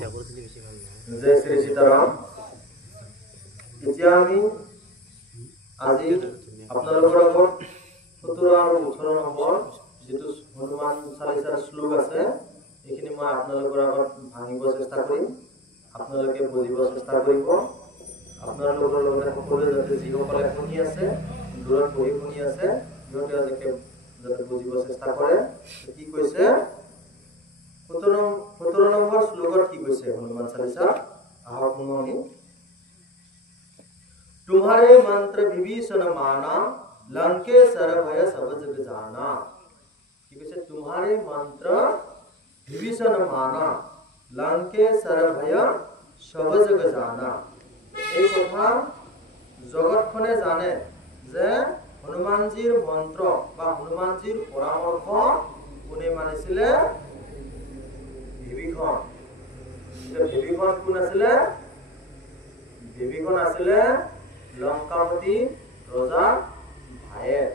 জয় শ্ৰী সীতাৰাম। এতিয়া আমি আজি আপোনালোকৰ আগত 17 আৰু 18 নম্বৰ যেটো হনুমান চালিসাৰ শ্লোক আছে এইখিনি মই আপোনালোকৰ আগত ভাঙিব চেষ্টা কৰিম। আপোনালোকে বুজিব চেষ্টা কৰিব। আপোনালোকৰ লগতে সকলোৱে যাতে যিসকলে শুনি আছে দূৰত বহি শুনি আছে সিহঁতে যাতে বুজিব চেষ্টা কৰে। কি কৈছে 17 নম্বৰ শ্লোকত কি কৈছে হনুমান চালিসা আহক শুনো আমি। तुम्हारे मंत्र विभीषण माना लंकेश्वर भय सब जग जाना। কি কৈছে तुम्हारे मंत्र विभीषण माना लंकेश्वर भय सब जग जाना। এই কথা জগতখনে জানে যে হনুমানজীৰ মন্ত্ৰ বা হনুমানজীৰ পৰামৰ্শ কোনে মানিছিলে? বিভীষণ। বিভীষণ কোন আছিলে? বিভীষণ আছিলে লঙ্কাপতি ৰজা ভায়েক।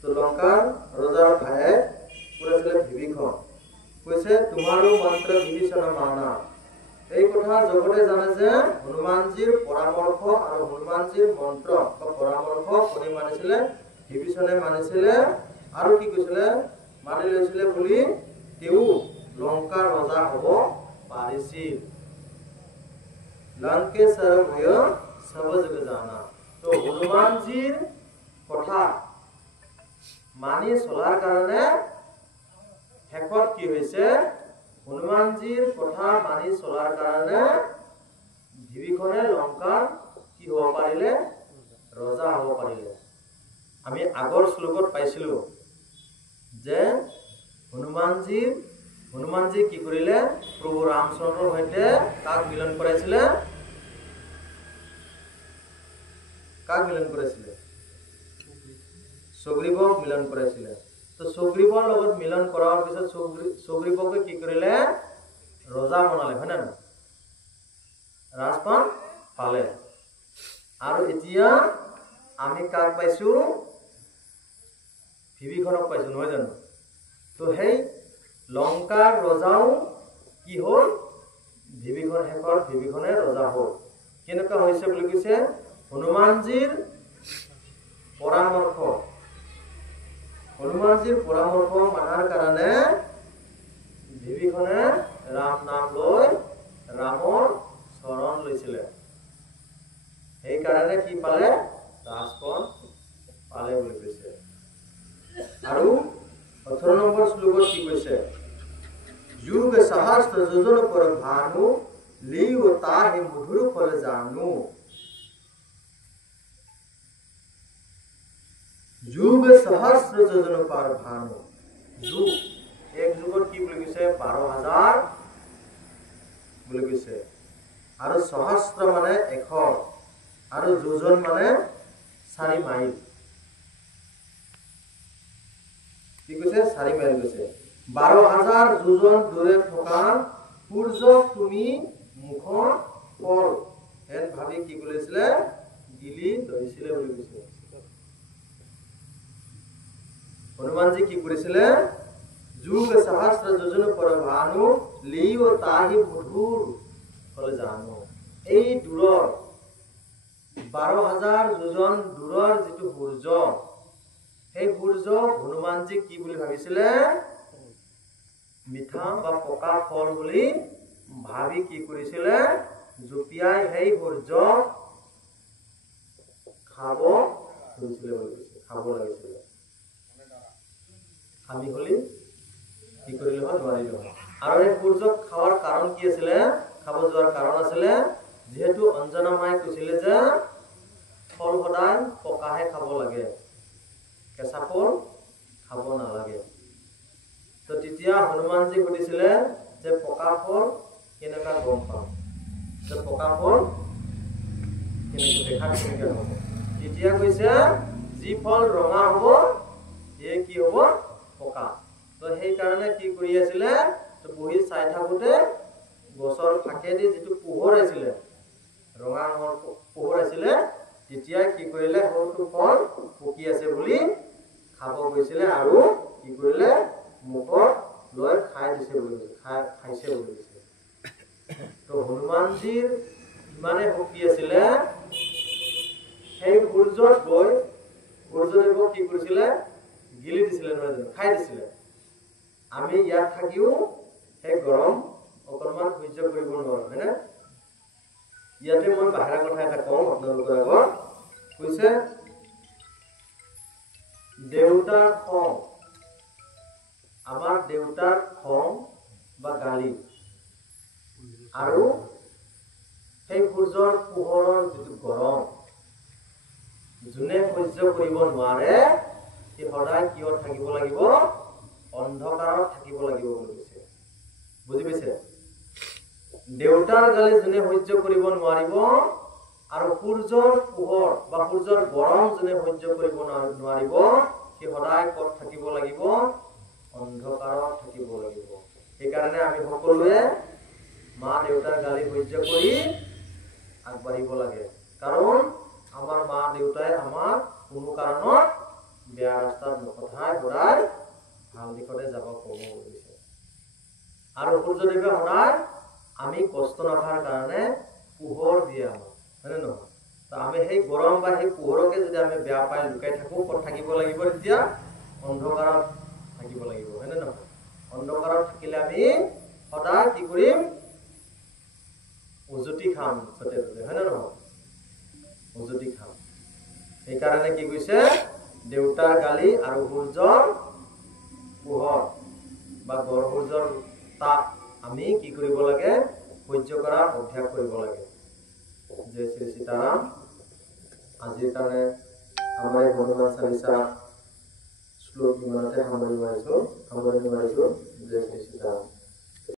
তো লঙ্কাৰ ৰজাৰ ভায়েক কোন আছিলে? বিভীষণ। কৈছে তোমাৰো মন্ত্ৰ বিভীষণ মানা। এই কথা জগতে জানে যে হনুমানজীৰ পৰামৰ্শ আৰু হনুমানজীৰ মন্ত্ৰ বা পৰামৰ্শ কোনে মানিছিলে? বিভীষণে মানিছিলে। আৰু কি কৈছিলে? মানি লৈছিলে বুলি তেওঁ লঙ্কাৰ ৰজা হ'ব পাৰিছিল। लंकेश्वर भय सब जग जाना। तो हनुमानजीर কথা মানি চলাৰ কাৰণে শেষত কি হৈছে? হনুমানজীৰ কথা মানি চলাৰ কাৰণে বিভীষণে লঙ্কাৰ কি হ'ব পাৰিলে? ৰজা হ'ব পাৰিলে। আমি আগৰ শ্লোকত পাইছিলো যে হনুমানজী কি কৰিলে? প্ৰভু ৰামচন্দ্ৰৰ সৈতে কাক মিলন কৰাইছিলে? কাক মিলন কৰাইছিলে? সুগ্ৰীৱক মিলন কৰাইছিলে। তো সুগ্ৰীৱৰ লগত মিলন কৰাৰ পিছত সুগ্ৰীৱকে কি কৰিলে? ৰজা বনালে, হয় না? ৰাজপান পালে। আৰু এতিয়া আমি কাক পাইছো? বিভীষণক পাইছো, নহয় জানো? তো সেই লঙ্কাৰ ৰজাও কি হ'ল? বিভীষণ। শেষত বিভীষণে ৰজা হ'ল। কেনেকুৱা হৈছে বুলি কৈছে? হনুমানজীৰ পৰামৰ্শ মানাৰ কাৰণে বিভীষণে ৰাম নাম লৈ ৰামৰ শৰণ লৈছিলে। সেইকাৰণে কি পালে? ৰাজপদ পালে বুলি কৈছে। আৰু 18 নম্বৰ শ্লোকত কি কৈছে? युग सहस्त्र যোজন पर भानु लियो ताहि मधुर फल जानू। युग सहस्त्र যোজন पर भानु। যুগ এক যুগত কি বুলি কৈছে? 12,000 বুলি কৈছে। আৰু সহস্ত্ৰ মানে 100 আৰু যোজন মানে 4 মাইল। কি কৈছে? 4 মাইল কৈছে। 12,000 যোজন দূৰে থকা সূৰ্য তুমি মুখৰ ফল হেন ভাবি কি কৰিছিলে? গিলি ধৰিছিলে বুলি কৈছে। হনুমানজী কি কৰিছিলে? যুগ সহস্ৰ যোজন पर भानु लियो ताहि मधुर फल जानू। এই দূৰৰ 12,000 যোজন দূৰৰ যিটো সূৰ্য, সেই সূৰ্য হনুমানজী কি বুলি ভাবিছিলে? মিঠা বা পকা ফল বুলি ভাবি কি কৰিছিলে? জুপিয়াই সেই সূৰ্য খাব ধৰিছিলে বুলি কৈছে। খাব লাগিছিলে। আমি হলি কি কৰিলে হয়? নোৱাৰিলো। আৰু এই সূৰ্যক খাৱাৰ কাৰণ কি আছিলে? খাব যোৱাৰ কাৰণ আছিলে যিহেতু অঞ্জনা মায়ে কৈছিলে যে ফল সদায় পকাহে খাব লাগে, কেঁচা ফল খাব নালাগে। তো তেতিয়া হনুমানজী সুধিছিলে যে পকা ফল কেনেকা গম পাম? যে পকা ফল দেখা কেনেকা হ'ব? তেতিয়া কৈছে যি ফল ৰঙা হ'ব এই কি হ'ব? পকা। তো সেই কাৰণে কি কৰি আছিলে? তো বহি চাই থাকোতে গছৰ ফাকেদি যিটো পোহৰ আছিলে, ৰঙা ৰঙৰ পোহৰ আছিলে, তেতিয়া কি কৰিলে? সৰুটো ফল পকি আছে বুলি খাব গৈছিলে আৰু কি কৰিলে? মুখত লৈ খাই দিছে বুলি বুলি খাইছে বুলি কৈছে। তো হনুমানজীৰ ইমানে শক্তি আছিলে, সেই সূৰ্যত গৈ সূৰ্যদেৱক কি কৰিছিলে, গিলি দিছিলে, নহয় জানো, খাই দিছিলে। আমি ইয়াত থাকিও সেই গৰম অকণমান সহ্য কৰিব নোৱাৰো, হয়নে? ইয়াতে মই বাহিৰা কথা এটা কওঁ আপোনালোকৰ আগত। কৈছে দেউতাৰ খং, আমাৰ দেউতাৰ খং বা গালি, আৰু সেই সূৰ্যৰ পোহৰৰ যিটো গৰম, যোনে সহ্য কৰিব নোৱাৰে সি সদায় কিয় থাকিব লাগিব, অন্ধকাৰত থাকিব লাগিব বুলি কৈছে। বুজি পাইছে? দেউতাৰ গালি যোনে সহ্য কৰিব নোৱাৰিব, আৰু সূৰ্যৰ পোহৰ বা সূৰ্যৰ গৰম যোনে সহ্য কৰিব নোৱাৰিব, সি সদায় ক'ত থাকিব লাগিব, অন্ধকাৰত থাকিব লাগিব। সেইকাৰণে আমি সকলোৱে মা দেউতাৰ গালি সহ্য কৰি আগবাঢ়িব লাগে। কাৰণ আমাৰ মা দেউতাই আমাক কোনো কাৰণত বেয়া ৰাস্তাত নপঠাই, সদায় ভাল দিশতে যাব ক'ব গৈছে। আৰু সূৰ্যদেৱে সদায় আমি কষ্ট নহাৰ কাৰণে পোহৰ দিয়ে আমাক, হয়নে নহয়? তো আমি সেই গৰম বা সেই পোহৰকে যদি আমি বেয়া পাই লুকাই থাকোঁ, ক'ত থাকিব লাগিব তেতিয়া? অন্ধকাৰত থাকিব লাগিব, হয়নে নহয়? অন্ধকাৰত থাকিলে আমি সদায় কি কৰিম? উজুতি খাম য'তে ত'তে, হয়নে নহয়? উজুতি খাম। সেইকাৰণে কি কৈছে, দেউতাৰ গালি আৰু সূৰ্যৰ পোহৰ বা সূৰ্যৰ তাপ আমি কি কৰিব লাগে? সহ্য কৰাৰ অভ্যাস কৰিব লাগে। জয় শ্ৰী সীতাৰাম। আজিৰ কাৰণে আমাৰ এই হনুমান চালিচা শ্লোক ইমানতে সামৰণি মাৰিছো। জয় শ্ৰী